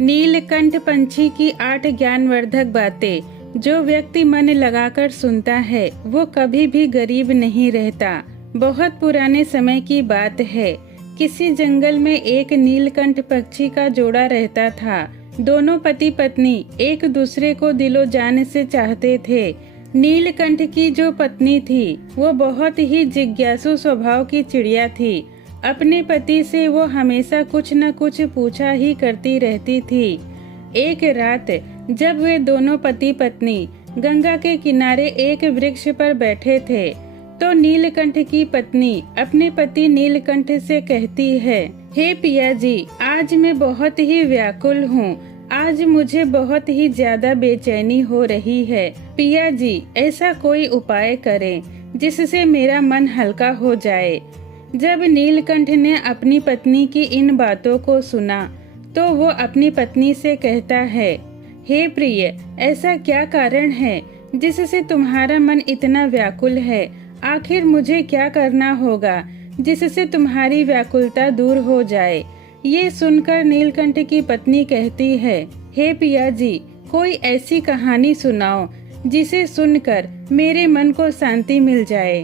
नीलकंठ पंछी की 8 ज्ञानवर्धक बातें। जो व्यक्ति मन लगाकर सुनता है वो कभी भी गरीब नहीं रहता। बहुत पुराने समय की बात है। किसी जंगल में एक नीलकंठ पक्षी का जोड़ा रहता था। दोनों पति पत्नी एक दूसरे को दिलो जान से चाहते थे। नीलकंठ की जो पत्नी थी वो बहुत ही जिज्ञासु स्वभाव की चिड़िया थी। अपने पति से वो हमेशा कुछ न कुछ पूछा ही करती रहती थी। एक रात जब वे दोनों पति पत्नी गंगा के किनारे एक वृक्ष पर बैठे थे तो नीलकंठ की पत्नी अपने पति नीलकंठ से कहती है, हे पिया जी, आज मैं बहुत ही व्याकुल हूँ। आज मुझे बहुत ही ज्यादा बेचैनी हो रही है। पिया जी, ऐसा कोई उपाय करें जिससे मेरा मन हल्का हो जाए। जब नीलकंठ ने अपनी पत्नी की इन बातों को सुना तो वो अपनी पत्नी से कहता है, हे प्रिय, ऐसा क्या कारण है जिससे तुम्हारा मन इतना व्याकुल है? आखिर मुझे क्या करना होगा जिससे तुम्हारी व्याकुलता दूर हो जाए? ये सुनकर नीलकंठ की पत्नी कहती है, हे पिया जी, कोई ऐसी कहानी सुनाओ जिसे सुनकर मेरे मन को शांति मिल जाए।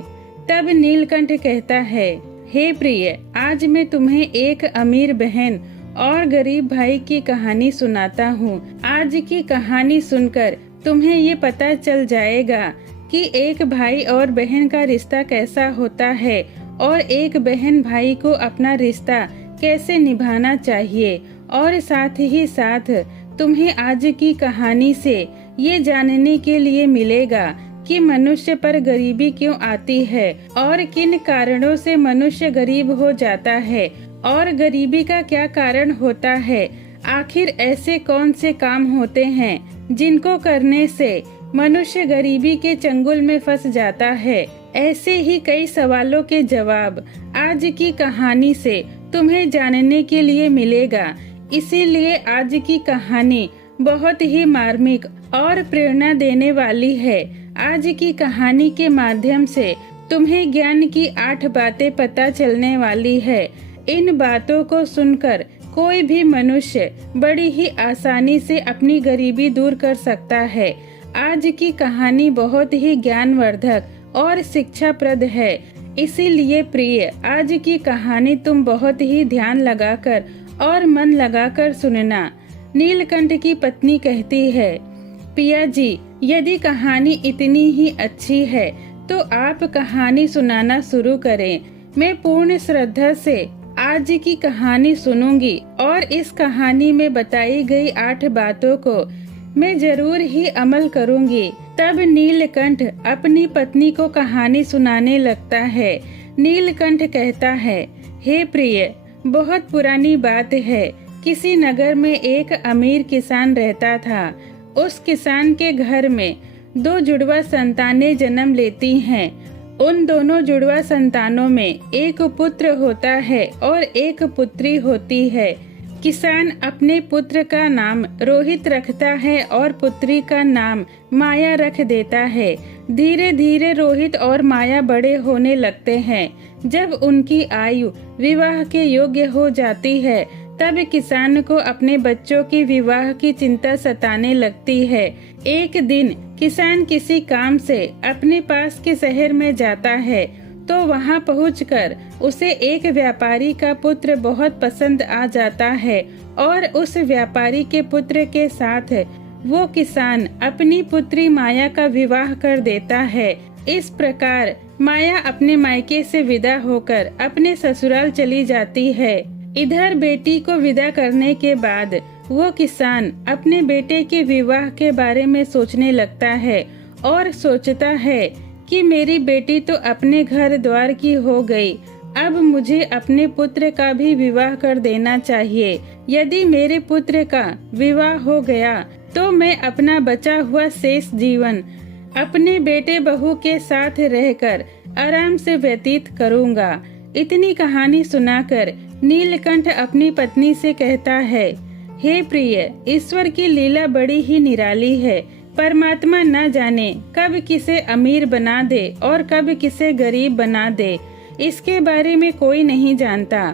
तब नीलकंठ कहता है, हे प्रिय, आज मैं तुम्हें एक अमीर बहन और गरीब भाई की कहानी सुनाता हूँ। आज की कहानी सुनकर तुम्हें ये पता चल जाएगा कि एक भाई और बहन का रिश्ता कैसा होता है और एक बहन भाई को अपना रिश्ता कैसे निभाना चाहिए। और साथ ही साथ तुम्हें आज की कहानी से ये जानने के लिए मिलेगा कि मनुष्य पर गरीबी क्यों आती है और किन कारणों से मनुष्य गरीब हो जाता है और गरीबी का क्या कारण होता है। आखिर ऐसे कौन से काम होते हैं जिनको करने से मनुष्य गरीबी के चंगुल में फंस जाता है। ऐसे ही कई सवालों के जवाब आज की कहानी से तुम्हें जानने के लिए मिलेगा। इसीलिए आज की कहानी बहुत ही मार्मिक और प्रेरणा देने वाली है। आज की कहानी के माध्यम से तुम्हें ज्ञान की 8 बातें पता चलने वाली है। इन बातों को सुनकर कोई भी मनुष्य बड़ी ही आसानी से अपनी गरीबी दूर कर सकता है। आज की कहानी बहुत ही ज्ञानवर्धक और शिक्षाप्रद है। इसीलिए प्रिय, आज की कहानी तुम बहुत ही ध्यान लगाकर और मन लगाकर सुनना। नीलकंठ की पत्नी कहती है, पिया जी, यदि कहानी इतनी ही अच्छी है तो आप कहानी सुनाना शुरू करें। मैं पूर्ण श्रद्धा से आज की कहानी सुनूंगी और इस कहानी में बताई गई 8 बातों को मैं जरूर ही अमल करूंगी। तब नीलकंठ अपनी पत्नी को कहानी सुनाने लगता है। नीलकंठ कहता है, हे प्रिय, बहुत पुरानी बात है। किसी नगर में एक अमीर किसान रहता था। उस किसान के घर में 2 जुड़वा संतानें जन्म लेती हैं। उन दोनों जुड़वा संतानों में एक पुत्र होता है और एक पुत्री होती है। किसान अपने पुत्र का नाम रोहित रखता है और पुत्री का नाम माया रख देता है। धीरे धीरे रोहित और माया बड़े होने लगते हैं। जब उनकी आयु विवाह के योग्य हो जाती है तब किसान को अपने बच्चों की विवाह की चिंता सताने लगती है। एक दिन किसान किसी काम से अपने पास के शहर में जाता है तो वहां पहुंचकर उसे एक व्यापारी का पुत्र बहुत पसंद आ जाता है और उस व्यापारी के पुत्र के साथ वो किसान अपनी पुत्री माया का विवाह कर देता है। इस प्रकार माया अपने मायके से विदा होकर अपने ससुराल चली जाती है। इधर बेटी को विदा करने के बाद वो किसान अपने बेटे के विवाह के बारे में सोचने लगता है और सोचता है कि मेरी बेटी तो अपने घर द्वार की हो गई, अब मुझे अपने पुत्र का भी विवाह कर देना चाहिए। यदि मेरे पुत्र का विवाह हो गया तो मैं अपना बचा हुआ शेष जीवन अपने बेटे बहू के साथ रहकर आराम से व्यतीत करूंगा। इतनी कहानी सुनाकर नीलकंठ अपनी पत्नी से कहता है, हे प्रिय, ईश्वर की लीला बड़ी ही निराली है। परमात्मा न जाने कब किसे अमीर बना दे और कब किसे गरीब बना दे, इसके बारे में कोई नहीं जानता।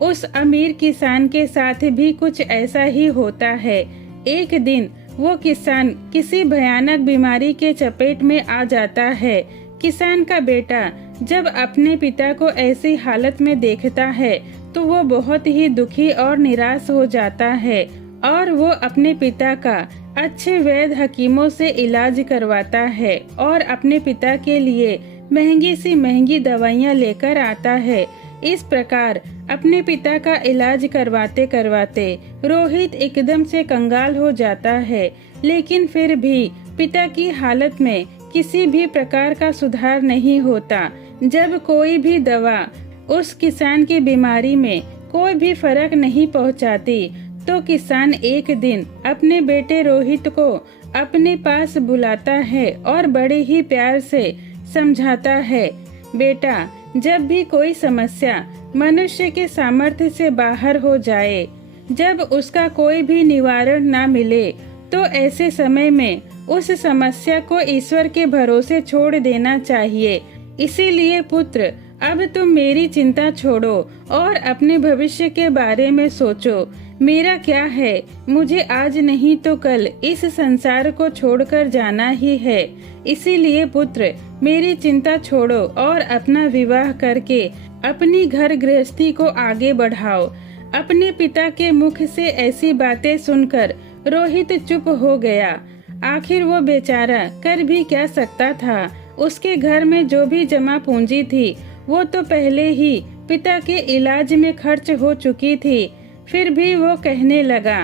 उस अमीर किसान के साथ भी कुछ ऐसा ही होता है। एक दिन वो किसान किसी भयानक बीमारी के चपेट में आ जाता है। किसान का बेटा जब अपने पिता को ऐसी हालत में देखता है तो वो बहुत ही दुखी और निराश हो जाता है और वो अपने पिता का अच्छे वैद्य हकीमों से इलाज करवाता है और अपने पिता के लिए महंगी सी महंगी दवाइयाँ लेकर आता है। इस प्रकार अपने पिता का इलाज करवाते करवाते रोहित एकदम से कंगाल हो जाता है, लेकिन फिर भी पिता की हालत में किसी भी प्रकार का सुधार नहीं होता। जब कोई भी दवा उस किसान की बीमारी में कोई भी फर्क नहीं पहुंचाती, तो किसान एक दिन अपने बेटे रोहित को अपने पास बुलाता है और बड़े ही प्यार से समझाता है, बेटा, जब भी कोई समस्या मनुष्य के सामर्थ्य से बाहर हो जाए, जब उसका कोई भी निवारण ना मिले, तो ऐसे समय में उस समस्या को ईश्वर के भरोसे छोड़ देना चाहिए। इसीलिए पुत्र, अब तुम मेरी चिंता छोड़ो और अपने भविष्य के बारे में सोचो। मेरा क्या है, मुझे आज नहीं तो कल इस संसार को छोड़कर जाना ही है। इसीलिए पुत्र, मेरी चिंता छोड़ो और अपना विवाह करके अपनी घर गृहस्थी को आगे बढ़ाओ। अपने पिता के मुख से ऐसी बातें सुनकर रोहित चुप हो गया। आखिर वो बेचारा कर भी क्या सकता था। उसके घर में जो भी जमा पूंजी थी वो तो पहले ही पिता के इलाज में खर्च हो चुकी थी। फिर भी वो कहने लगा,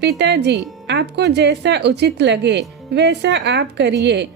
पिताजी, आपको जैसा उचित लगे वैसा आप करिए।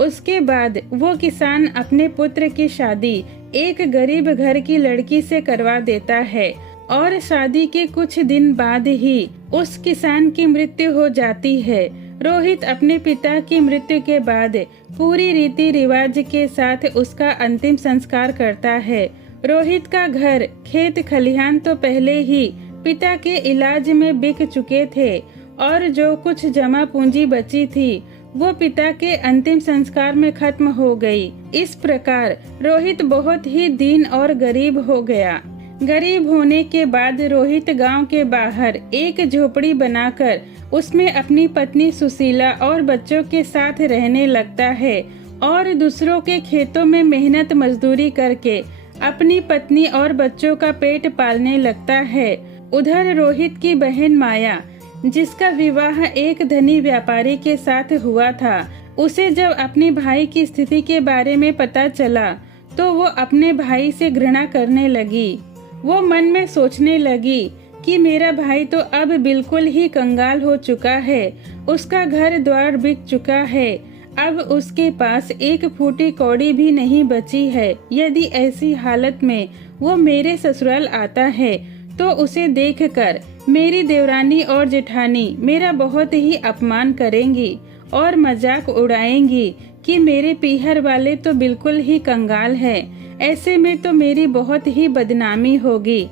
उसके बाद वो किसान अपने पुत्र की शादी एक गरीब घर की लड़की से करवा देता है और शादी के कुछ दिन बाद ही उस किसान की मृत्यु हो जाती है। रोहित अपने पिता की मृत्यु के बाद पूरी रीति रिवाज के साथ उसका अंतिम संस्कार करता है। रोहित का घर, खेत खलिहान तो पहले ही पिता के इलाज में बिक चुके थे और जो कुछ जमा पूंजी बची थी वो पिता के अंतिम संस्कार में खत्म हो गई। इस प्रकार रोहित बहुत ही दीन और गरीब हो गया। गरीब होने के बाद रोहित गांव के बाहर एक झोपड़ी बनाकर उसमें अपनी पत्नी सुशीला और बच्चों के साथ रहने लगता है और दूसरों के खेतों में मेहनत मजदूरी करके अपनी पत्नी और बच्चों का पेट पालने लगता है। उधर रोहित की बहन माया, जिसका विवाह एक धनी व्यापारी के साथ हुआ था, उसे जब अपने भाई की स्थिति के बारे में पता चला तो वो अपने भाई से घृणा करने लगी। वो मन में सोचने लगी कि मेरा भाई तो अब बिल्कुल ही कंगाल हो चुका है, उसका घर द्वार बिक चुका है, अब उसके पास एक फूटी कौड़ी भी नहीं बची है। यदि ऐसी हालत में वो मेरे ससुराल आता है तो उसे देखकर मेरी देवरानी और जेठानी मेरा बहुत ही अपमान करेंगी और मजाक उड़ाएंगी कि मेरे पीहर वाले तो बिल्कुल ही कंगाल है। ऐसे में तो मेरी बहुत ही बदनामी होगी।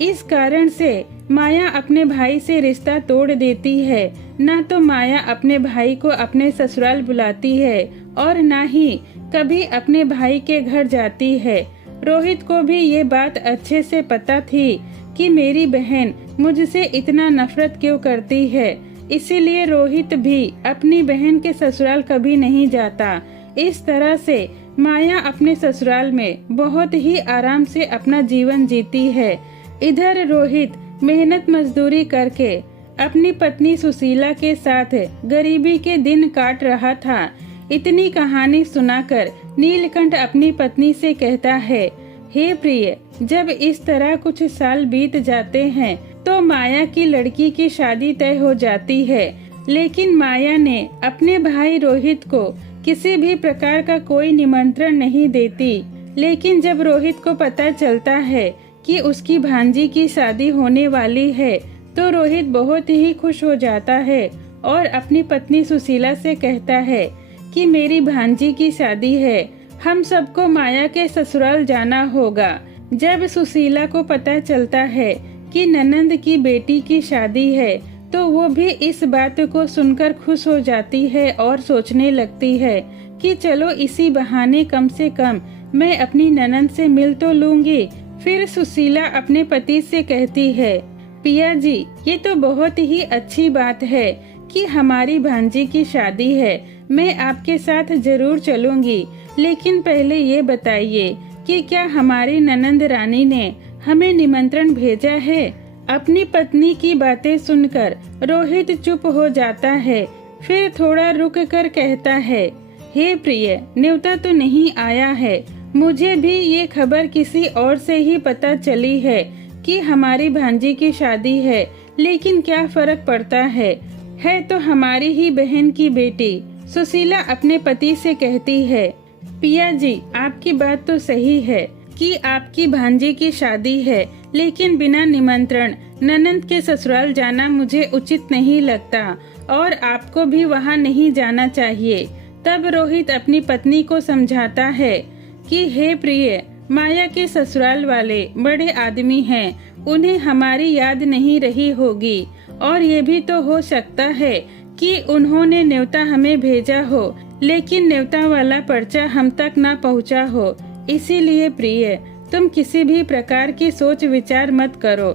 इस कारण से माया अपने भाई से रिश्ता तोड़ देती है। न तो माया अपने भाई को अपने ससुराल बुलाती है और न ही कभी अपने भाई के घर जाती है। रोहित को भी ये बात अच्छे से पता थी कि मेरी बहन मुझसे इतना नफरत क्यों करती है, इसीलिए रोहित भी अपनी बहन के ससुराल कभी नहीं जाता। इस तरह से माया अपने ससुराल में बहुत ही आराम से अपना जीवन जीती है। इधर रोहित मेहनत मजदूरी करके अपनी पत्नी सुशीला के साथ गरीबी के दिन काट रहा था। इतनी कहानी सुनाकर नीलकंठ अपनी पत्नी से कहता है, हे प्रिय, जब इस तरह कुछ साल बीत जाते हैं तो माया की लड़की की शादी तय हो जाती है। लेकिन माया ने अपने भाई रोहित को किसी भी प्रकार का कोई निमंत्रण नहीं देती। लेकिन जब रोहित को पता चलता है कि उसकी भांजी की शादी होने वाली है तो रोहित बहुत ही खुश हो जाता है और अपनी पत्नी सुशीला से कहता है कि मेरी भांजी की शादी है, हम सबको माया के ससुराल जाना होगा। जब सुशीला को पता चलता है कि ननंद की बेटी की शादी है तो वो भी इस बात को सुनकर खुश हो जाती है और सोचने लगती है कि चलो इसी बहाने कम से कम मैं अपनी ननंद से मिल तो लूंगी, फिर सुशीला अपने पति से कहती है, पिया जी, ये तो बहुत ही अच्छी बात है कि हमारी भांजी की शादी है। मैं आपके साथ जरूर चलूंगी, लेकिन पहले ये बताइए कि क्या हमारी ननंद रानी ने हमें निमंत्रण भेजा है? अपनी पत्नी की बातें सुनकर रोहित चुप हो जाता है। फिर थोड़ा रुक कर कहता है, हे प्रिय, न्योता तो नहीं आया है। मुझे भी ये खबर किसी और से ही पता चली है कि हमारी भांजी की शादी है, लेकिन क्या फर्क पड़ता है तो हमारी ही बहन की बेटी। सुशीला अपने पति से कहती है, पिया जी, आपकी बात तो सही है कि आपकी भांजी की शादी है, लेकिन बिना निमंत्रण ननंद के ससुराल जाना मुझे उचित नहीं लगता और आपको भी वहां नहीं जाना चाहिए। तब रोहित अपनी पत्नी को समझाता है कि हे प्रिय, माया के ससुराल वाले बड़े आदमी हैं, उन्हें हमारी याद नहीं रही होगी और ये भी तो हो सकता है कि उन्होंने न्योता हमें भेजा हो, लेकिन न्योता वाला पर्चा हम तक ना पहुंचा हो। इसीलिए प्रिय, तुम किसी भी प्रकार की सोच विचार मत करो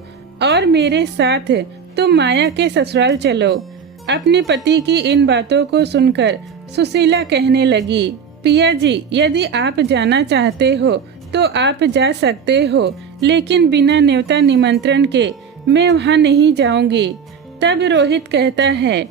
और मेरे साथ तुम माया के ससुराल चलो। अपने पति की इन बातों को सुनकर सुशीला कहने लगी, पिया जी, यदि आप जाना चाहते हो तो आप जा सकते हो, लेकिन बिना न्योता निमंत्रण के मैं वहाँ नहीं जाऊंगी। तब रोहित कहता है,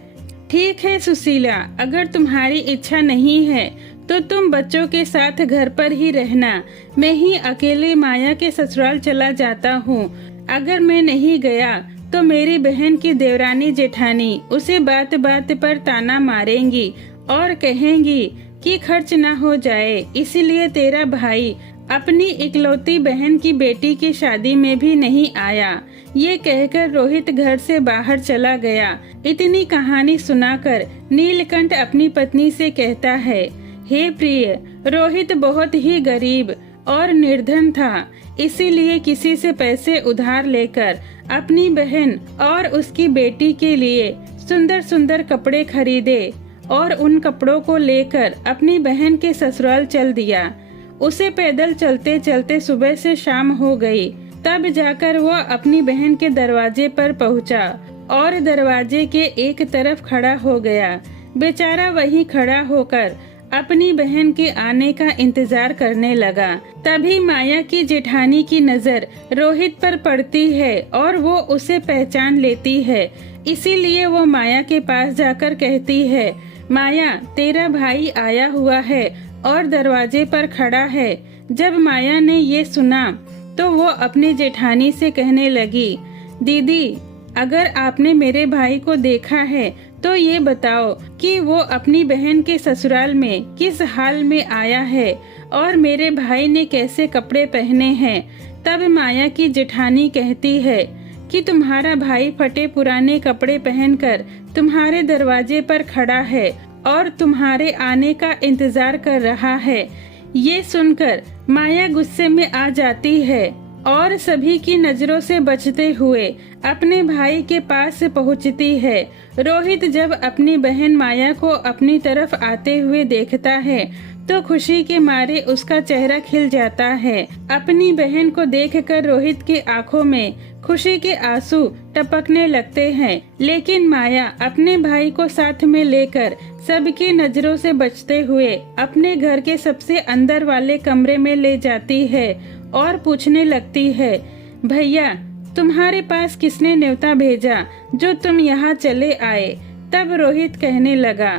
ठीक है सुशीला, अगर तुम्हारी इच्छा नहीं है तो तुम बच्चों के साथ घर पर ही रहना। मैं ही अकेले माया के ससुराल चला जाता हूँ। अगर मैं नहीं गया तो मेरी बहन की देवरानी जेठानी उसे बात बात पर ताना मारेंगी और कहेंगी कि खर्च ना हो जाए, इसीलिए तेरा भाई अपनी इकलौती बहन की बेटी की शादी में भी नहीं आया। ये कहकर रोहित घर से बाहर चला गया। इतनी कहानी सुनाकर नीलकंठ अपनी पत्नी से कहता है, हे प्रिय, रोहित बहुत ही गरीब और निर्धन था, इसीलिए किसी से पैसे उधार लेकर अपनी बहन और उसकी बेटी के लिए सुंदर सुंदर कपड़े खरीदे और उन कपड़ों को लेकर अपनी बहन के ससुराल चल दिया। उसे पैदल चलते चलते सुबह से शाम हो गई। तब जाकर वो अपनी बहन के दरवाजे पर पहुंचा और दरवाजे के एक तरफ खड़ा हो गया। बेचारा वहीं खड़ा होकर अपनी बहन के आने का इंतजार करने लगा। तभी माया की जेठानी की नजर रोहित पर पड़ती है और वो उसे पहचान लेती है। इसीलिए वो माया के पास जाकर कहती है, माया, तेरा भाई आया हुआ है और दरवाजे पर खड़ा है। जब माया ने ये सुना तो वो अपनी जेठानी से कहने लगी, दीदी, अगर आपने मेरे भाई को देखा है तो ये बताओ कि वो अपनी बहन के ससुराल में किस हाल में आया है और मेरे भाई ने कैसे कपड़े पहने हैं। तब माया की जेठानी कहती है कि तुम्हारा भाई फटे पुराने कपड़े पहनकर तुम्हारे दरवाजे पर खड़ा है और तुम्हारे आने का इंतजार कर रहा है। ये सुनकर माया गुस्से में आ जाती है और सभी की नजरों से बचते हुए अपने भाई के पास पहुंचती है। रोहित जब अपनी बहन माया को अपनी तरफ आते हुए देखता है तो खुशी के मारे उसका चेहरा खिल जाता है। अपनी बहन को देखकर रोहित की आंखों में खुशी के आंसू टपकने लगते हैं, लेकिन माया अपने भाई को साथ में लेकर सबकी नजरों से बचते हुए अपने घर के सबसे अंदर वाले कमरे में ले जाती है और पूछने लगती है, भैया, तुम्हारे पास किसने न्योता भेजा जो तुम यहाँ चले आए? तब रोहित कहने लगा,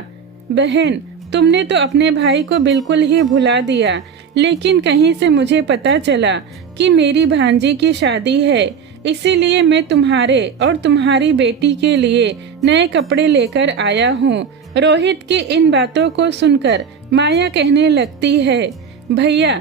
बहन, तुमने तो अपने भाई को बिल्कुल ही भुला दिया, लेकिन कहीं से मुझे पता चला कि मेरी भांजी की शादी है, इसीलिए मैं तुम्हारे और तुम्हारी बेटी के लिए नए कपड़े लेकर आया हूँ। रोहित की इन बातों को सुनकर माया कहने लगती है, भैया,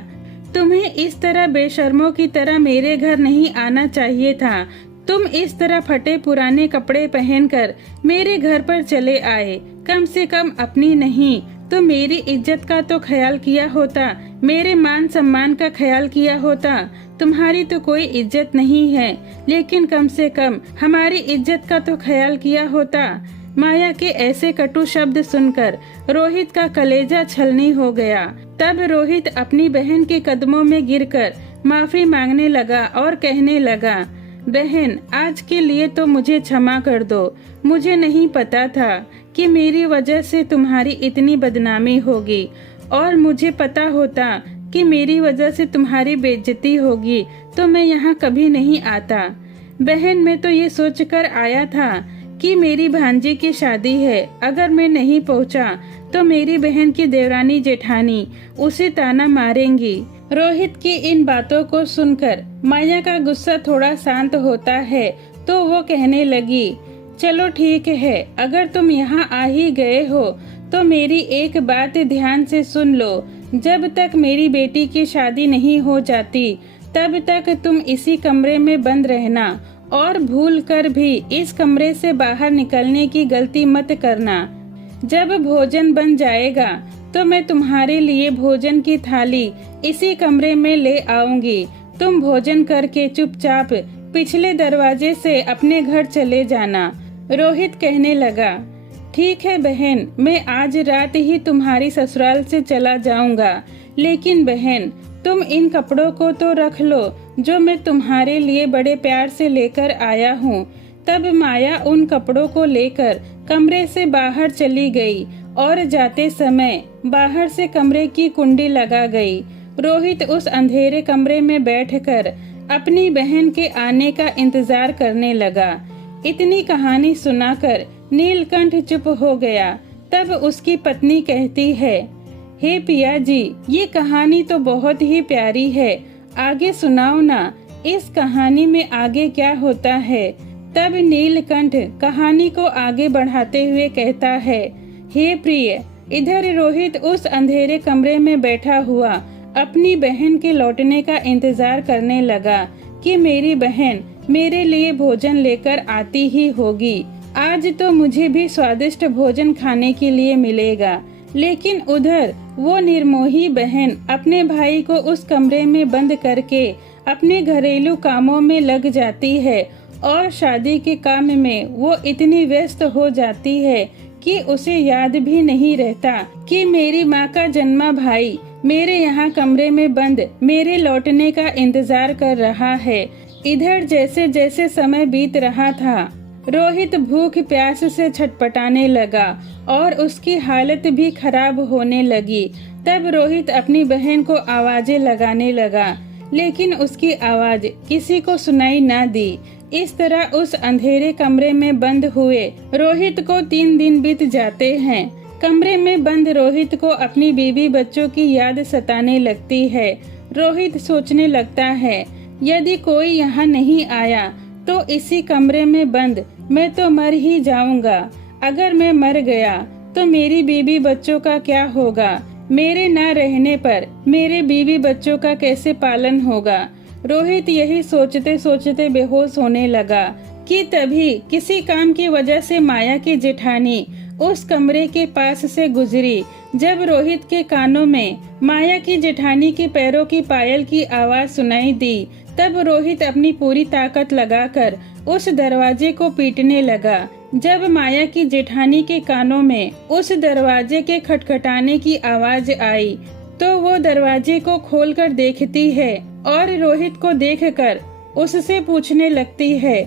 तुम्हें इस तरह बेशर्मों की तरह मेरे घर नहीं आना चाहिए था। तुम इस तरह फटे पुराने कपड़े पहनकर मेरे घर पर चले आए। कम से कम अपनी नहीं तो मेरी इज्जत का तो ख्याल किया होता, मेरे मान सम्मान का ख्याल किया होता। तुम्हारी तो कोई इज्जत नहीं है, लेकिन कम से कम हमारी इज्जत का तो ख्याल किया होता। माया के ऐसे कटु शब्द सुनकर रोहित का कलेजा छलनी हो गया। तब रोहित अपनी बहन के कदमों में गिरकर माफी मांगने लगा और कहने लगा, बहन, आज के लिए तो मुझे क्षमा कर दो। मुझे नहीं पता था कि मेरी वजह से तुम्हारी इतनी बदनामी होगी, और मुझे पता होता कि मेरी वजह से तुम्हारी बेइज्जती होगी तो मैं यहाँ कभी नहीं आता। बहन, मैं तो ये सोचकर आया था कि मेरी भांजी की शादी है, अगर मैं नहीं पहुँचा तो मेरी बहन की देवरानी जेठानी उसे ताना मारेंगी। रोहित की इन बातों को सुनकर माया का गुस्सा थोड़ा शांत होता है तो वो कहने लगी, चलो ठीक है, अगर तुम यहाँ आ ही गए हो तो मेरी एक बात ध्यान से सुन लो। जब तक मेरी बेटी की शादी नहीं हो जाती तब तक तुम इसी कमरे में बंद रहना, और भूल कर भी इस कमरे से बाहर निकलने की गलती मत करना। जब भोजन बन जाएगा तो मैं तुम्हारे लिए भोजन की थाली इसी कमरे में ले आऊंगी। तुम भोजन करके चुपचाप पिछले दरवाजे से अपने घर चले जाना। रोहित कहने लगा, ठीक है बहन, मैं आज रात ही तुम्हारी ससुराल से चला जाऊंगा, लेकिन बहन तुम इन कपड़ों को तो रख लो जो मैं तुम्हारे लिए बड़े प्यार से लेकर आया हूँ। तब माया उन कपड़ों को लेकर कमरे से बाहर चली गई और जाते समय बाहर से कमरे की कुंडी लगा गई। रोहित उस अंधेरे कमरे में बैठकर अपनी बहन के आने का इंतजार करने लगा। इतनी कहानी सुनाकर नीलकंठ चुप हो गया। तब उसकी पत्नी कहती है, हे पिया जी, ये कहानी तो बहुत ही प्यारी है, आगे सुनाओ ना, इस कहानी में आगे क्या होता है। तब नीलकंठ कहानी को आगे बढ़ाते हुए कहता है, हे प्रिय, इधर रोहित उस अंधेरे कमरे में बैठा हुआ अपनी बहन के लौटने का इंतजार करने लगा कि मेरी बहन मेरे लिए भोजन लेकर आती ही होगी। आज तो मुझे भी स्वादिष्ट भोजन खाने के लिए मिलेगा। लेकिन उधर वो निर्मोही बहन अपने भाई को उस कमरे में बंद करके अपने घरेलू कामों में लग जाती है, और शादी के काम में वो इतनी व्यस्त हो जाती है कि उसे याद भी नहीं रहता कि मेरी माँ का जन्मा भाई मेरे यहाँ कमरे में बंद मेरे लौटने का इंतजार कर रहा है। इधर जैसे जैसे समय बीत रहा था, रोहित भूख प्यास से छटपटाने लगा और उसकी हालत भी खराब होने लगी। तब रोहित अपनी बहन को आवाजें लगाने लगा, लेकिन उसकी आवाज किसी को सुनाई ना दी। इस तरह उस अंधेरे कमरे में बंद हुए रोहित को 3 दिन बीत जाते हैं। कमरे में बंद रोहित को अपनी बीवी बच्चों की याद सताने लगती है। रोहित सोचने लगता है, यदि कोई यहाँ नहीं आया तो इसी कमरे में बंद मैं तो मर ही जाऊंगा। अगर मैं मर गया तो मेरी बीवी बच्चों का क्या होगा। मेरे न रहने पर मेरे बीवी बच्चों का कैसे पालन होगा। रोहित यही सोचते सोचते बेहोश होने लगा कि तभी किसी काम की वजह से माया की जेठानी उस कमरे के पास से गुजरी। जब रोहित के कानों में माया की जेठानी के पैरों की पायल की आवाज सुनाई दी, तब रोहित अपनी पूरी ताकत लगाकर उस दरवाजे को पीटने लगा। जब माया की जेठानी के कानों में उस दरवाजे के खटखटाने की आवाज आई तो वो दरवाजे को खोलकर देखती है और रोहित को देखकर उससे पूछने लगती है,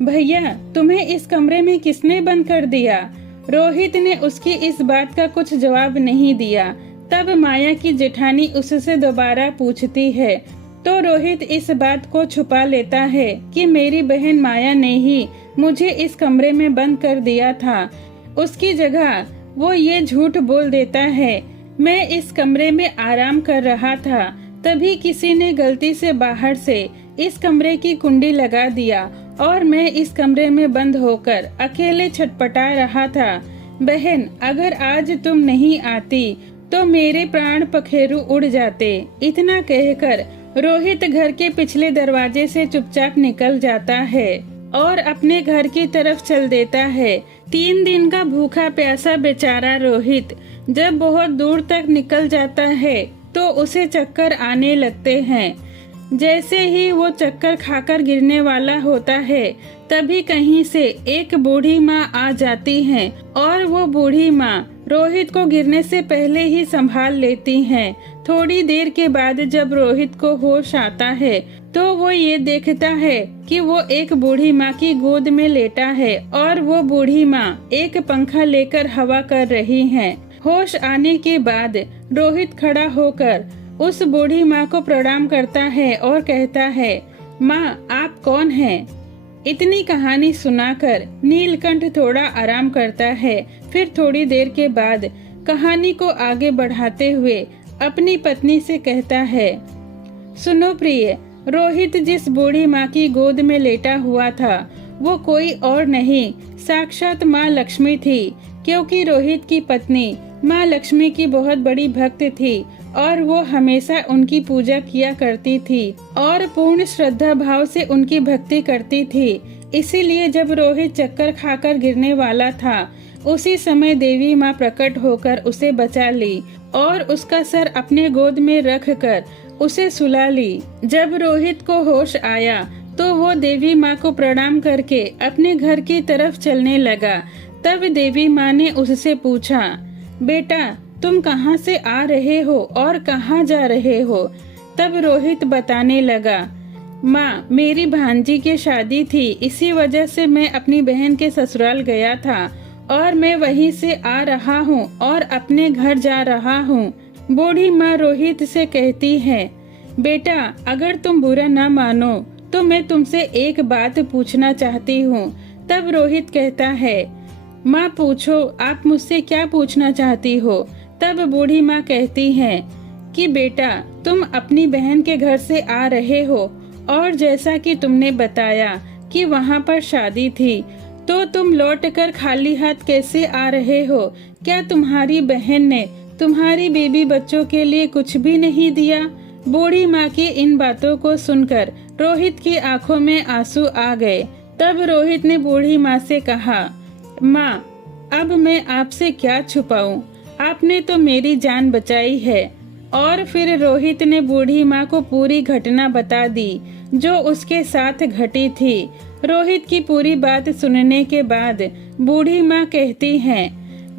भैया, तुम्हें इस कमरे में किसने बंद कर दिया। रोहित ने उसकी इस बात का कुछ जवाब नहीं दिया। तब माया की जेठानी उससे दोबारा पूछती है तो रोहित इस बात को छुपा लेता है कि मेरी बहन माया ने ही मुझे इस कमरे में बंद कर दिया था। उसकी जगह वो ये झूठ बोल देता है, मैं इस कमरे में आराम कर रहा था, तभी किसी ने गलती से बाहर से इस कमरे की कुंडी लगा दिया और मैं इस कमरे में बंद होकर अकेले छटपटा रहा था। बहन, अगर आज तुम नहीं आती तो मेरे प्राण पखेरु उड़ जाते। इतना कहकर रोहित घर के पिछले दरवाजे से चुपचाप निकल जाता है और अपने घर की तरफ चल देता है। 3 दिन का भूखा प्यासा बेचारा रोहित जब बहुत दूर तक निकल जाता है तो उसे चक्कर आने लगते हैं। जैसे ही वो चक्कर खाकर गिरने वाला होता है तभी कहीं से एक बूढ़ी माँ आ जाती है और वो बूढ़ी माँ रोहित को गिरने से पहले ही संभाल लेती हैं। थोड़ी देर के बाद जब रोहित को होश आता है तो वो ये देखता है कि वो एक बूढ़ी माँ की गोद में लेटा है और वो बूढ़ी माँ एक पंखा लेकर हवा कर रही है। होश आने के बाद रोहित खड़ा होकर उस बूढ़ी माँ को प्रणाम करता है और कहता है, माँ आप कौन हैं? इतनी कहानी सुनाकर नीलकंठ थोड़ा आराम करता है। फिर थोड़ी देर के बाद कहानी को आगे बढ़ाते हुए अपनी पत्नी से कहता है, सुनो प्रिय, रोहित जिस बूढ़ी माँ की गोद में लेटा हुआ था वो कोई और नहीं साक्षात माँ लक्ष्मी थी, क्योंकि रोहित की पत्नी माँ लक्ष्मी की बहुत बड़ी भक्त थी और वो हमेशा उनकी पूजा किया करती थी और पूर्ण श्रद्धा भाव से उनकी भक्ति करती थी। इसीलिए जब रोहित चक्कर खाकर गिरने वाला था उसी समय देवी माँ प्रकट होकर उसे बचा ली और उसका सर अपने गोद में रख कर उसे सुला ली। जब रोहित को होश आया तो वो देवी माँ को प्रणाम करके अपने घर की तरफ चलने लगा। तब देवी माँ ने उससे पूछा, बेटा तुम कहाँ से आ रहे हो और कहाँ जा रहे हो? तब रोहित बताने लगा, माँ मेरी भांजी की शादी थी, इसी वजह से मैं अपनी बहन के ससुराल गया था और मैं वहीं से आ रहा हूँ और अपने घर जा रहा हूँ। बूढ़ी माँ रोहित से कहती है, बेटा अगर तुम बुरा ना मानो तो मैं तुमसे एक बात पूछना चाहती हूँ। तब रोहित कहता है, माँ पूछो, आप मुझसे क्या पूछना चाहती हो? तब बूढ़ी माँ कहती है कि बेटा तुम अपनी बहन के घर से आ रहे हो और जैसा कि तुमने बताया कि वहाँ पर शादी थी, तो तुम लौटकर खाली हाथ कैसे आ रहे हो? क्या तुम्हारी बहन ने तुम्हारी बेबी बच्चों के लिए कुछ भी नहीं दिया? बूढ़ी माँ की इन बातों को सुनकर रोहित की आंखों में आंसू आ गए। तब रोहित ने बूढ़ी माँ से कहा, माँ अब मैं आपसे क्या छुपाऊं? आपने तो मेरी जान बचाई है। और फिर रोहित ने बूढ़ी माँ को पूरी घटना बता दी जो उसके साथ घटी थी। रोहित की पूरी बात सुनने के बाद बूढ़ी माँ कहती है,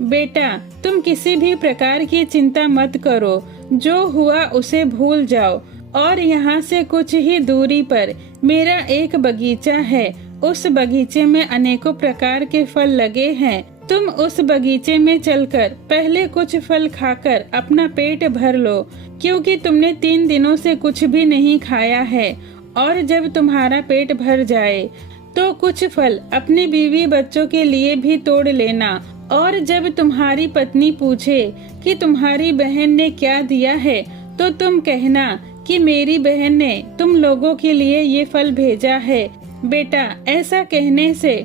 बेटा तुम किसी भी प्रकार की चिंता मत करो, जो हुआ उसे भूल जाओ और यहाँ से कुछ ही दूरी पर मेरा एक बगीचा है। उस बगीचे में अनेकों प्रकार के फल लगे हैं। तुम उस बगीचे में चलकर पहले कुछ फल खाकर अपना पेट भर लो, क्योंकि तुमने 3 दिनों से कुछ भी नहीं खाया है। और जब तुम्हारा पेट भर जाए तो कुछ फल अपनी बीवी बच्चों के लिए भी तोड़ लेना। और जब तुम्हारी पत्नी पूछे कि तुम्हारी बहन ने क्या दिया है तो तुम कहना कि मेरी बहन ने तुम लोगों के लिए ये फल भेजा है। बेटा ऐसा कहने से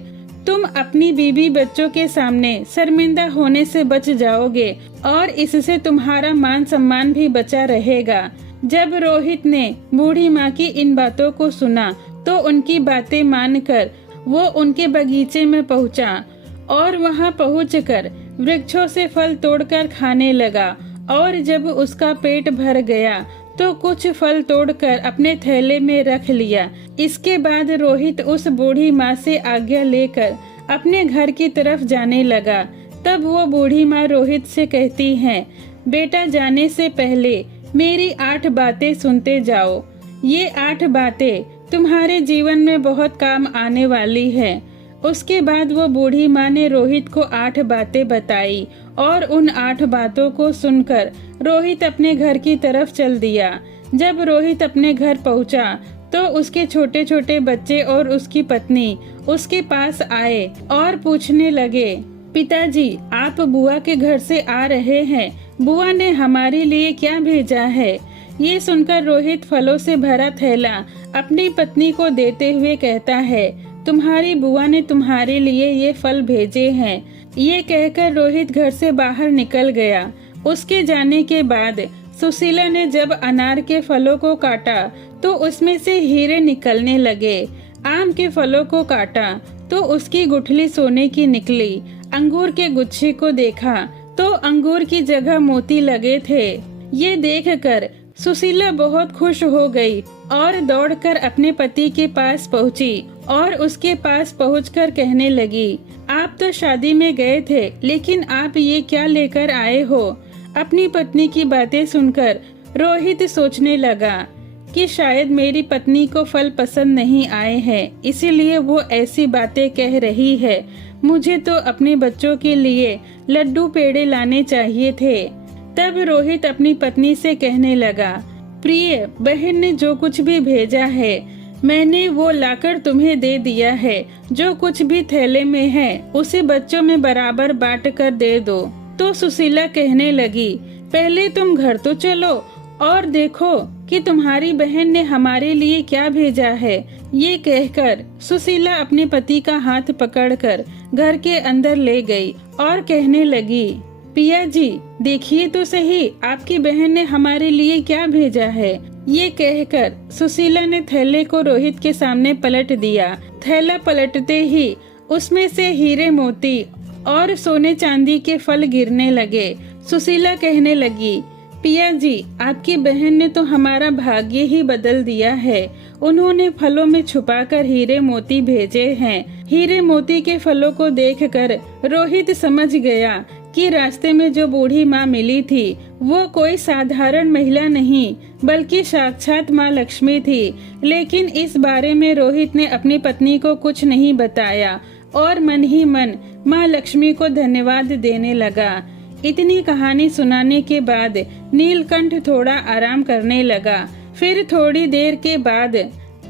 तुम अपनी बीवी बच्चों के सामने शर्मिंदा होने से बच जाओगे और इससे तुम्हारा मान सम्मान भी बचा रहेगा। जब रोहित ने बूढ़ी माँ की इन बातों को सुना तो उनकी बातें मानकर वो उनके बगीचे में पहुँचा और वहाँ पहुँचकर वृक्षों से फल तोड़कर खाने लगा। और जब उसका पेट भर गया तो कुछ फल तोड़कर अपने थैले में रख लिया। इसके बाद रोहित उस बूढ़ी माँ से आज्ञा लेकर अपने घर की तरफ जाने लगा। तब वो बूढ़ी माँ रोहित से कहती है, बेटा जाने से पहले मेरी 8 बातें सुनते जाओ। ये 8 बातें तुम्हारे जीवन में बहुत काम आने वाली है। उसके बाद वो बूढ़ी माँ ने रोहित को 8 बातें बताई और उन 8 बातों को सुनकर रोहित अपने घर की तरफ चल दिया। जब रोहित अपने घर पहुंचा तो उसके छोटे छोटे बच्चे और उसकी पत्नी उसके पास आए और पूछने लगे, पिताजी आप बुआ के घर से आ रहे हैं, बुआ ने हमारे लिए क्या भेजा है? ये सुनकर रोहित फलों से भरा थैला अपनी पत्नी को देते हुए कहता है, तुम्हारी बुआ ने तुम्हारे लिए ये फल भेजे हैं। ये कहकर रोहित घर से बाहर निकल गया। उसके जाने के बाद सुशीला ने जब अनार के फलों को काटा तो उसमें से हीरे निकलने लगे। आम के फलों को काटा तो उसकी गुठली सोने की निकली। अंगूर के गुच्छे को देखा तो अंगूर की जगह मोती लगे थे। ये देखकर सुशीला बहुत खुश हो गई और दौड़कर अपने पति के पास पहुंची और उसके पास पहुंचकर कहने लगी, आप तो शादी में गए थे, लेकिन आप ये क्या लेकर आए हो? अपनी पत्नी की बातें सुनकर रोहित सोचने लगा कि शायद मेरी पत्नी को फल पसंद नहीं आए हैं, इसीलिए वो ऐसी बातें कह रही है। मुझे तो अपने बच्चों के लिए लड्डू पेड़े लाने चाहिए थे। तब रोहित अपनी पत्नी से कहने लगा, प्रिय, बहन ने जो कुछ भी भेजा है मैंने वो लाकर तुम्हें दे दिया है। जो कुछ भी थैले में है उसे बच्चों में बराबर बांट कर दे दो। तो सुशीला कहने लगी, पहले तुम घर तो चलो और देखो कि तुम्हारी बहन ने हमारे लिए क्या भेजा है। ये कहकर सुशीला अपने पति का हाथ पकड़कर घर के अंदर ले गई और कहने लगी, पिया जी, देखिए तो सही आपकी बहन ने हमारे लिए क्या भेजा है। ये कहकर सुशीला ने थैले को रोहित के सामने पलट दिया। थैला पलटते ही उसमें से हीरे मोती और सोने चांदी के फल गिरने लगे। सुशीला कहने लगी, पिया जी, आपकी बहन ने तो हमारा भाग्य ही बदल दिया है। उन्होंने फलों में छुपाकर हीरे मोती भेजे हैं। हीरे मोती के फलों को देखकर रोहित समझ गया कि रास्ते में जो बूढ़ी माँ मिली थी वो कोई साधारण महिला नहीं बल्कि साक्षात माँ लक्ष्मी थी। लेकिन इस बारे में रोहित ने अपनी पत्नी को कुछ नहीं बताया और मन ही मन माँ लक्ष्मी को धन्यवाद देने लगा। इतनी कहानी सुनाने के बाद नीलकंठ थोड़ा आराम करने लगा। फिर थोड़ी देर के बाद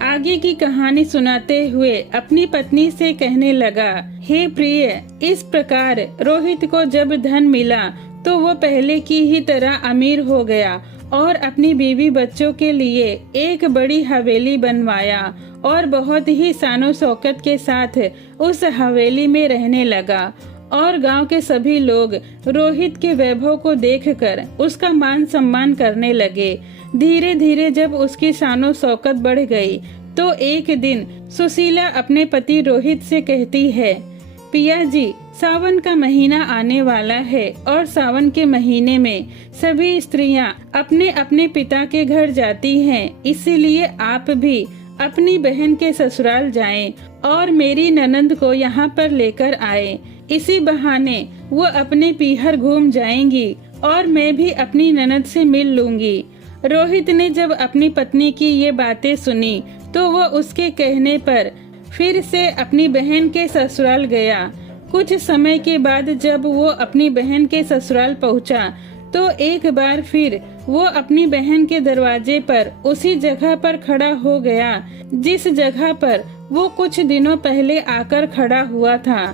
आगे की कहानी सुनाते हुए अपनी पत्नी से कहने लगा, हे प्रिय, इस प्रकार रोहित को जब धन मिला तो वो पहले की ही तरह अमीर हो गया और अपनी बीवी बच्चों के लिए एक बड़ी हवेली बनवाया और बहुत ही शानो शौकत के साथ उस हवेली में रहने लगा। और गांव के सभी लोग रोहित के वैभव को देखकर उसका मान सम्मान करने लगे। धीरे धीरे जब उसकी शानो शौकत बढ़ गई तो एक दिन सुशीला अपने पति रोहित से कहती है, पिया जी, सावन का महीना आने वाला है और सावन के महीने में सभी स्त्रियां अपने अपने पिता के घर जाती हैं, इसीलिए आप भी अपनी बहन के ससुराल जाएं और मेरी ननंद को यहाँ पर लेकर आए। इसी बहाने वो अपने पीहर घूम जाएंगी और मैं भी अपनी ननद से मिल लूंगी। रोहित ने जब अपनी पत्नी की ये बातें सुनी तो वो उसके कहने पर फिर से अपनी बहन के ससुराल गया। कुछ समय के बाद जब वो अपनी बहन के ससुराल पहुंचा तो एक बार फिर वो अपनी बहन के दरवाजे पर उसी जगह पर खड़ा हो गया जिस जगह पर वो कुछ दिनों पहले आकर खड़ा हुआ था।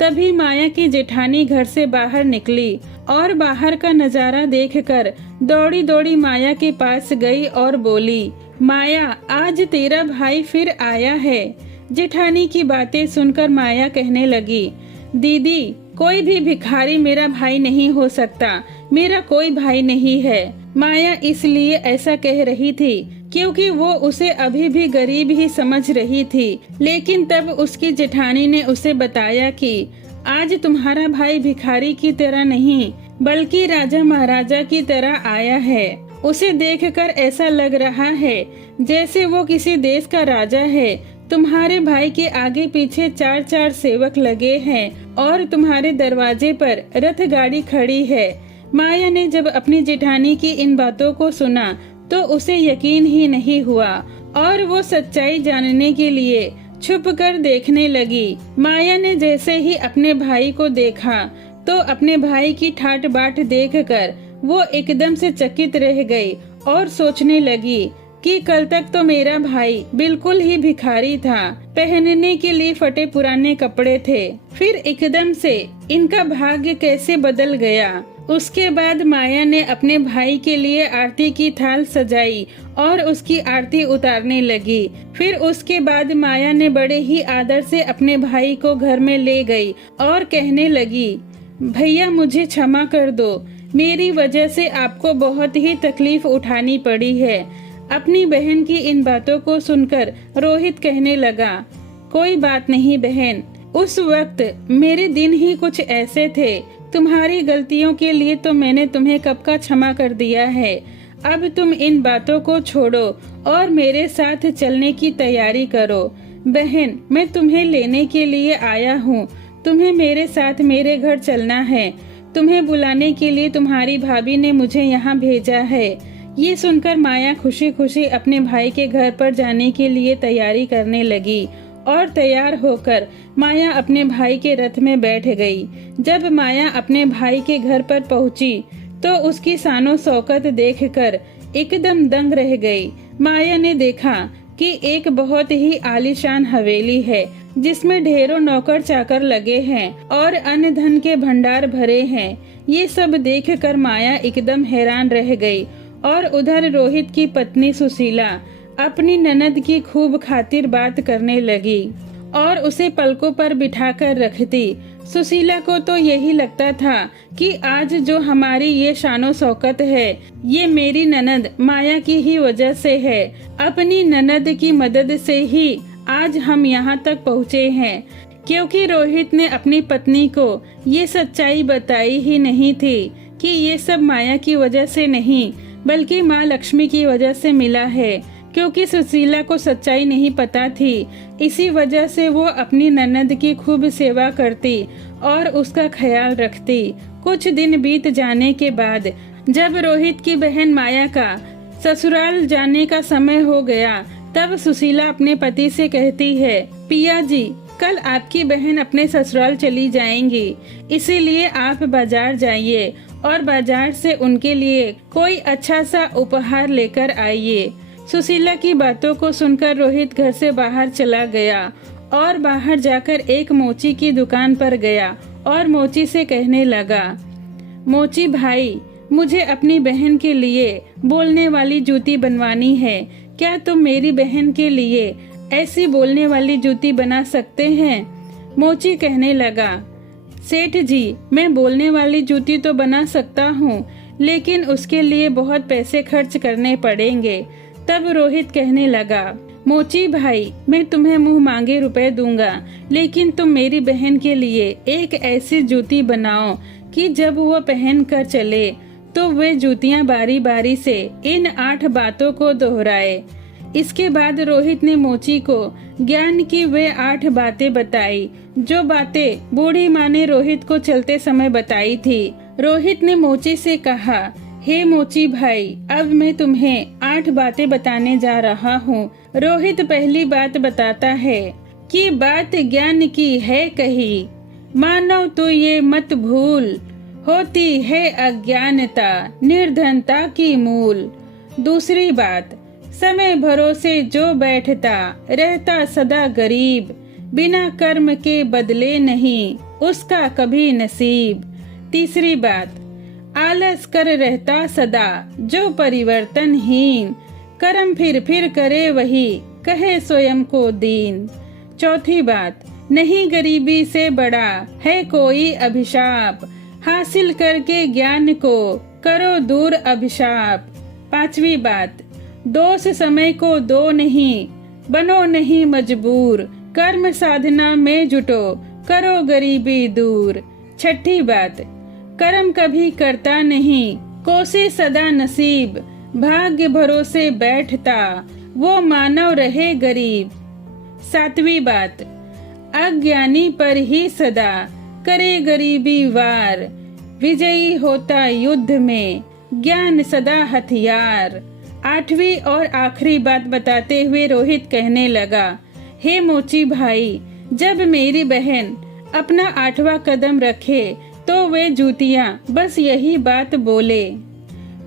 तभी माया की जेठानी घर से बाहर निकली और बाहर का नजारा देखकर दौड़ी दौड़ी माया के पास गई और बोली, माया, आज तेरा भाई फिर आया है। जेठानी की बातें सुनकर माया कहने लगी, दीदी, कोई भी भिखारी मेरा भाई नहीं हो सकता, मेरा कोई भाई नहीं है। माया इसलिए ऐसा कह रही थी क्योंकि वो उसे अभी भी गरीब ही समझ रही थी। लेकिन तब उसकी जेठानी ने उसे बताया कि आज तुम्हारा भाई भिखारी की तरह नहीं बल्कि राजा महाराजा की तरह आया है। उसे देखकर ऐसा लग रहा है जैसे वो किसी देश का राजा है। तुम्हारे भाई के आगे पीछे 4-4 सेवक लगे हैं और तुम्हारे दरवाजे पर रथ गाड़ी खड़ी है। माया ने जब अपनी जेठानी की इन बातों को सुना तो उसे यकीन ही नहीं हुआ और वो सच्चाई जानने के लिए छुप कर देखने लगी। माया ने जैसे ही अपने भाई को देखा तो अपने भाई की ठाट बाट देखकर वो एकदम से चकित रह गई और सोचने लगी कि कल तक तो मेरा भाई बिल्कुल ही भिखारी था, पहनने के लिए फटे पुराने कपड़े थे, फिर एकदम से इनका भाग्य कैसे बदल गया। उसके बाद माया ने अपने भाई के लिए आरती की थाल सजाई और उसकी आरती उतारने लगी। फिर उसके बाद माया ने बड़े ही आदर से अपने भाई को घर में ले गई और कहने लगी, भैया, मुझे क्षमा कर दो, मेरी वजह से आपको बहुत ही तकलीफ उठानी पड़ी है। अपनी बहन की इन बातों को सुनकर रोहित कहने लगा, कोई बात नहीं बहन, उस वक्त मेरे दिन ही कुछ ऐसे थे। तुम्हारी गलतियों के लिए तो मैंने तुम्हें कब का क्षमा कर दिया है। अब तुम इन बातों को छोड़ो और मेरे साथ चलने की तैयारी करो। बहन, मैं तुम्हें लेने के लिए आया हूँ। तुम्हें मेरे साथ मेरे घर चलना है। तुम्हें बुलाने के लिए तुम्हारी भाभी ने मुझे यहाँ भेजा है। ये सुनकर माया खुशी खुशी अपने भाई के घर पर जाने के लिए तैयारी करने लगी और तैयार होकर माया अपने भाई के रथ में बैठ गई। जब माया अपने भाई के घर पर पहुंची तो उसकी शानो शौकत देखकर एकदम दंग रह गई। माया ने देखा कि एक बहुत ही आलीशान हवेली है जिसमें ढेरों नौकर चाकर लगे हैं और अन्न धन के भंडार भरे हैं। ये सब देखकर माया एकदम हैरान रह गई और उधर रोहित की पत्नी सुशीला अपनी ननद की खूब खातिर बात करने लगी और उसे पलकों पर बिठाकर रखती। सुशीला को तो यही लगता था कि आज जो हमारी ये शानो शौकत है ये मेरी ननद माया की ही वजह से है। अपनी ननद की मदद से ही आज हम यहाँ तक पहुँचे हैं, क्योंकि रोहित ने अपनी पत्नी को ये सच्चाई बताई ही नहीं थी कि ये सब माया की वजह से नहीं बल्कि माँ लक्ष्मी की वजह से मिला है। क्योंकि सुशीला को सच्चाई नहीं पता थी, इसी वजह से वो अपनी ननद की खूब सेवा करती और उसका ख्याल रखती। कुछ दिन बीत जाने के बाद जब रोहित की बहन माया का ससुराल जाने का समय हो गया, तब सुशीला अपने पति से कहती है, पिया जी, कल आपकी बहन अपने ससुराल चली जाएंगी, इसीलिए आप बाजार जाइए और बाजार से उनके लिए कोई अच्छा सा उपहार लेकर आइए। सुशीला की बातों को सुनकर रोहित घर से बाहर चला गया और बाहर जाकर एक मोची की दुकान पर गया और मोची से कहने लगा, मोची भाई, मुझे अपनी बहन के लिए बोलने वाली जूती बनवानी है। क्या तुम मेरी बहन के लिए ऐसी बोलने वाली जूती बना सकते हैं? मोची कहने लगा, सेठ जी, मैं बोलने वाली जूती तो बना सकता हूँ, लेकिन उसके लिए बहुत पैसे खर्च करने पड़ेंगे। तब रोहित कहने लगा, मोची भाई, मैं तुम्हें मुंह मांगे रुपए दूंगा, लेकिन तुम मेरी बहन के लिए एक ऐसी जूती बनाओ कि जब वो पहन कर चले तो वे जूतियां बारी बारी से इन 8 बातों को दोहराए। इसके बाद रोहित ने मोची को ज्ञान की वे 8 बातें बताई, जो बातें बूढ़ी माँ ने रोहित को चलते समय बताई थी। रोहित ने मोची से कहा, हे मोची भाई, अब मैं तुम्हें 8 बातें बताने जा रहा हूँ। रोहित पहली बात बताता है कि बात ज्ञान की है कही, मानव तो ये मत भूल, होती है अज्ञानता निर्धनता की मूल। दूसरी बात, समय भरोसे जो बैठता रहता सदा गरीब, बिना कर्म के बदले नहीं उसका कभी नसीब। तीसरी बात, आलस कर रहता सदा जो परिवर्तनहीन, कर्म फिर करे वही कहे स्वयं को दीन। चौथी बात, नहीं गरीबी से बड़ा है कोई अभिशाप, हासिल करके ज्ञान को करो दूर अभिशाप। पांचवी बात, दोष समय को दो नहीं, बनो नहीं मजबूर, कर्म साधना में जुटो करो गरीबी दूर। छठी बात, कर्म कभी करता नहीं कोसे सदा नसीब, भाग्य भरोसे बैठता वो मानव रहे गरीब। सातवीं बात, अज्ञानी पर ही सदा करे गरीबी वार, विजयी होता युद्ध में ज्ञान सदा हथियार। आठवीं और आखिरी बात बताते हुए रोहित कहने लगा, हे मोची भाई, जब मेरी बहन अपना 8वां कदम रखे तो वे जूतियां बस यही बात बोले।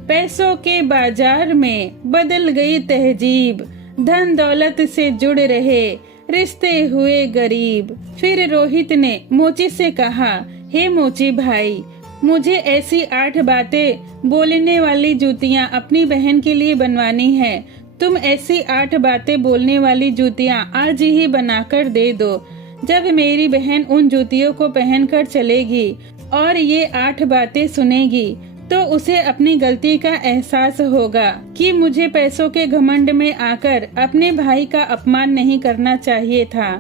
पैसों के बाजार में बदल गई तहजीब, धन दौलत से जुड़ रहे रिश्ते हुए गरीब। फिर रोहित ने मोची से कहा, हे मोची भाई, मुझे ऐसी 8 बातें बोलने वाली जूतियां अपनी बहन के लिए बनवानी है। तुम ऐसी 8 बातें बोलने वाली जूतियां आज ही बनाकर दे दो। जब मेरी बहन उन जूतियों को पहनकर चलेगी और ये 8 बातें सुनेगी तो उसे अपनी गलती का एहसास होगा कि मुझे पैसों के घमंड में आकर अपने भाई का अपमान नहीं करना चाहिए था।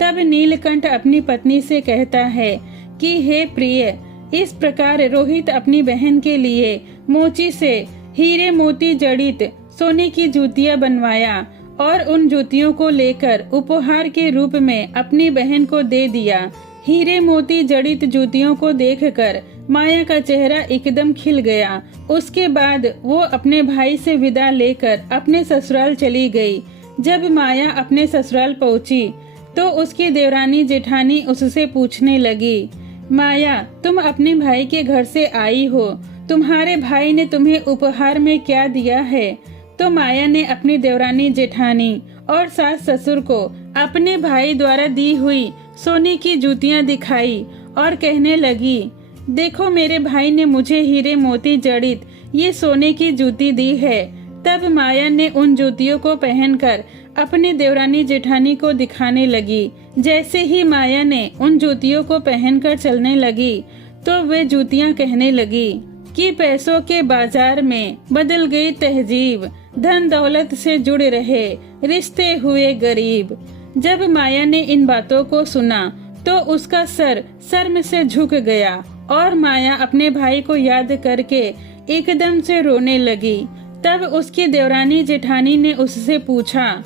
तब नीलकंठ अपनी पत्नी से कहता है कि हे प्रिय, इस प्रकार रोहित अपनी बहन के लिए मोची से हीरे मोती जड़ित सोने की जूतियां बनवाया और उन जूतियों को लेकर उपहार के रूप में अपनी बहन को दे दिया। हीरे मोती जड़ित जूतियों को देखकर माया का चेहरा एकदम खिल गया। उसके बाद वो अपने भाई से विदा लेकर अपने ससुराल चली गई। जब माया अपने ससुराल पहुंची तो उसकी देवरानी जेठानी उससे पूछने लगी, माया, तुम अपने भाई के घर से आई हो, तुम्हारे भाई ने तुम्हें उपहार में क्या दिया है? तो माया ने अपनी देवरानी जेठानी और सास ससुर को अपने भाई द्वारा दी हुई सोने की जूतियां दिखाई और कहने लगी, देखो मेरे भाई ने मुझे हीरे मोती जड़ित ये सोने की जूती दी है। तब माया ने उन जूतियों को पहनकर अपनी देवरानी जेठानी को दिखाने लगी। जैसे ही माया ने उन जूतियों को पहनकर चलने लगी तो वे जूतियां कहने लगी कि पैसों के बाजार में बदल गई तहजीब, धन दौलत से जुड़ रहे रिश्ते हुए गरीब। जब माया ने इन बातों को सुना तो उसका सर शर्म से झुक गया और माया अपने भाई को याद करके एकदम से रोने लगी। तब उसकी देवरानी जेठानी ने उससे पूछा,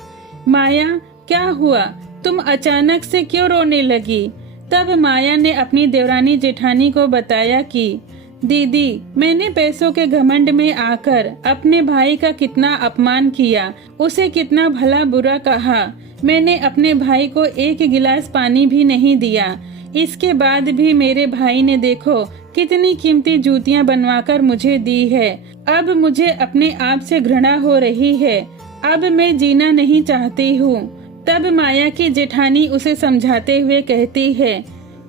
माया, क्या हुआ? तुम अचानक से क्यों रोने लगी? तब माया ने अपनी देवरानी जेठानी को बताया कि दीदी, मैंने पैसों के घमंड में आकर अपने भाई का कितना अपमान किया, उसे कितना भला बुरा कहा। मैंने अपने भाई को एक गिलास पानी भी नहीं दिया। इसके बाद भी मेरे भाई ने देखो कितनी कीमती जूतियां बनवाकर मुझे दी है। अब मुझे अपने आप से घृणा हो रही है। अब मैं जीना नहीं चाहती हूँ। तब माया की जेठानी उसे समझाते हुए कहती है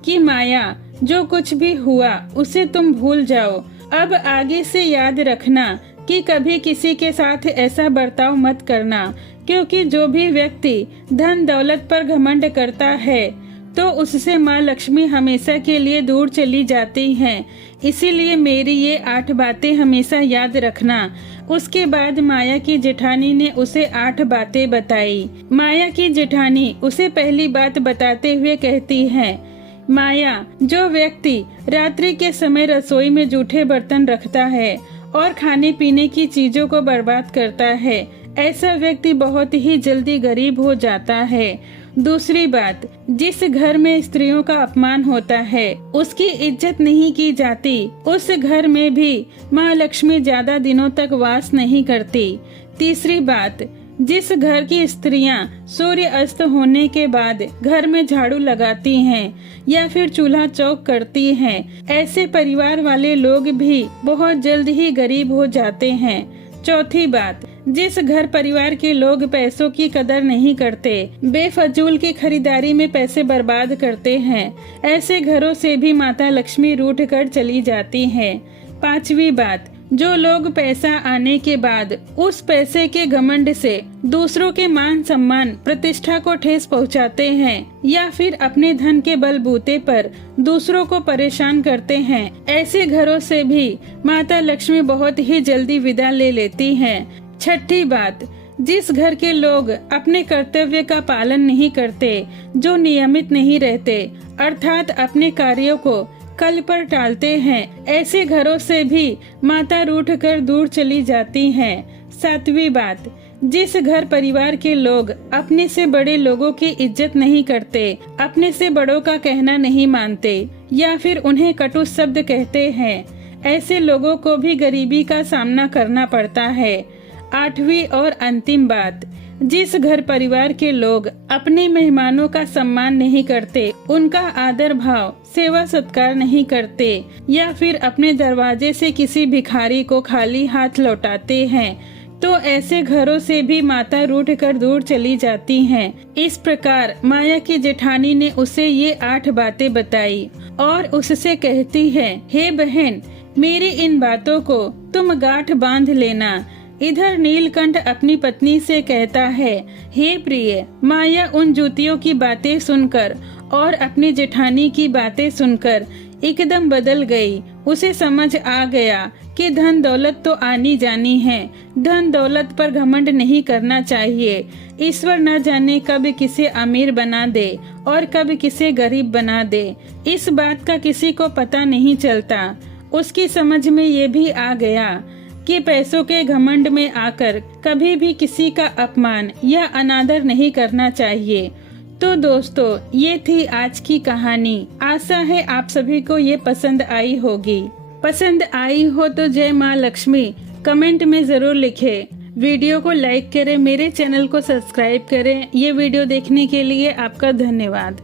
कि माया, जो कुछ भी हुआ उसे तुम भूल जाओ। अब आगे से याद रखना कि कभी किसी के साथ ऐसा बर्ताव मत करना, क्योंकि जो भी व्यक्ति धन दौलत पर घमंड करता है तो उससे माँ लक्ष्मी हमेशा के लिए दूर चली जाती हैं। इसीलिए मेरी ये 8 बातें हमेशा याद रखना। उसके बाद माया की जेठानी ने उसे 8 बातें बताई। माया की जेठानी उसे पहली बात बताते हुए कहती है, माया, जो व्यक्ति रात्रि के समय रसोई में जूठे बर्तन रखता है और खाने पीने की चीजों को बर्बाद करता है, ऐसा व्यक्ति बहुत ही जल्दी गरीब हो जाता है। दूसरी बात, जिस घर में स्त्रियों का अपमान होता है, उसकी इज्जत नहीं की जाती, उस घर में भी माँ लक्ष्मी ज्यादा दिनों तक वास नहीं करती। तीसरी बात, जिस घर की स्त्रियां सूर्य अस्त होने के बाद घर में झाड़ू लगाती हैं या फिर चूल्हा चौक करती हैं, ऐसे परिवार वाले लोग भी बहुत जल्द ही गरीब हो जाते हैं। चौथी बात, जिस घर परिवार के लोग पैसों की कदर नहीं करते, बेफजूल की खरीदारी में पैसे बर्बाद करते हैं, ऐसे घरों से भी माता लक्ष्मी रूठ कर चली जाती हैं। पांचवी बात, जो लोग पैसा आने के बाद उस पैसे के घमंड से दूसरों के मान सम्मान प्रतिष्ठा को ठेस पहुंचाते हैं या फिर अपने धन के बलबूते पर दूसरों को परेशान करते हैं, ऐसे घरों से भी माता लक्ष्मी बहुत ही जल्दी विदा ले लेती हैं। छठी बात, जिस घर के लोग अपने कर्तव्य का पालन नहीं करते, जो नियमित नहीं रहते, अर्थात अपने कार्यों को कल पर टालते हैं, ऐसे घरों से भी माता रूठ कर दूर चली जाती हैं। सातवीं बात, जिस घर परिवार के लोग अपने से बड़े लोगों की इज्जत नहीं करते, अपने से बड़ों का कहना नहीं मानते या फिर उन्हें कटु शब्द कहते हैं, ऐसे लोगों को भी गरीबी का सामना करना पड़ता है। आठवीं और अंतिम बात, जिस घर परिवार के लोग अपने मेहमानों का सम्मान नहीं करते, उनका आदर भाव सेवा सत्कार नहीं करते या फिर अपने दरवाजे से किसी भिखारी को खाली हाथ लौटाते हैं, तो ऐसे घरों से भी माता रूठ कर दूर चली जाती हैं। इस प्रकार माया की जेठानी ने उसे ये 8 बातें बताई और उससे कहती है, हे बहन, मेरी इन बातों को तुम गांठ बांध लेना। इधर नीलकंठ अपनी पत्नी से कहता है, हे प्रिय, माया उन जूतियों की बातें सुनकर और अपनी जेठानी की बातें सुनकर एकदम बदल गई। उसे समझ आ गया कि धन दौलत तो आनी जानी है, धन दौलत पर घमंड नहीं करना चाहिए। ईश्वर न जाने कब किसे अमीर बना दे और कब किसे गरीब बना दे, इस बात का किसी को पता नहीं चलता। उसकी समझ में ये भी आ गया कि पैसों के घमंड में आकर कभी भी किसी का अपमान या अनादर नहीं करना चाहिए। तो दोस्तों, ये थी आज की कहानी। आशा है आप सभी को ये पसंद आई होगी। पसंद आई हो तो जय माँ लक्ष्मी कमेंट में जरूर लिखें। वीडियो को लाइक करें, मेरे चैनल को सब्सक्राइब करें। ये वीडियो देखने के लिए आपका धन्यवाद।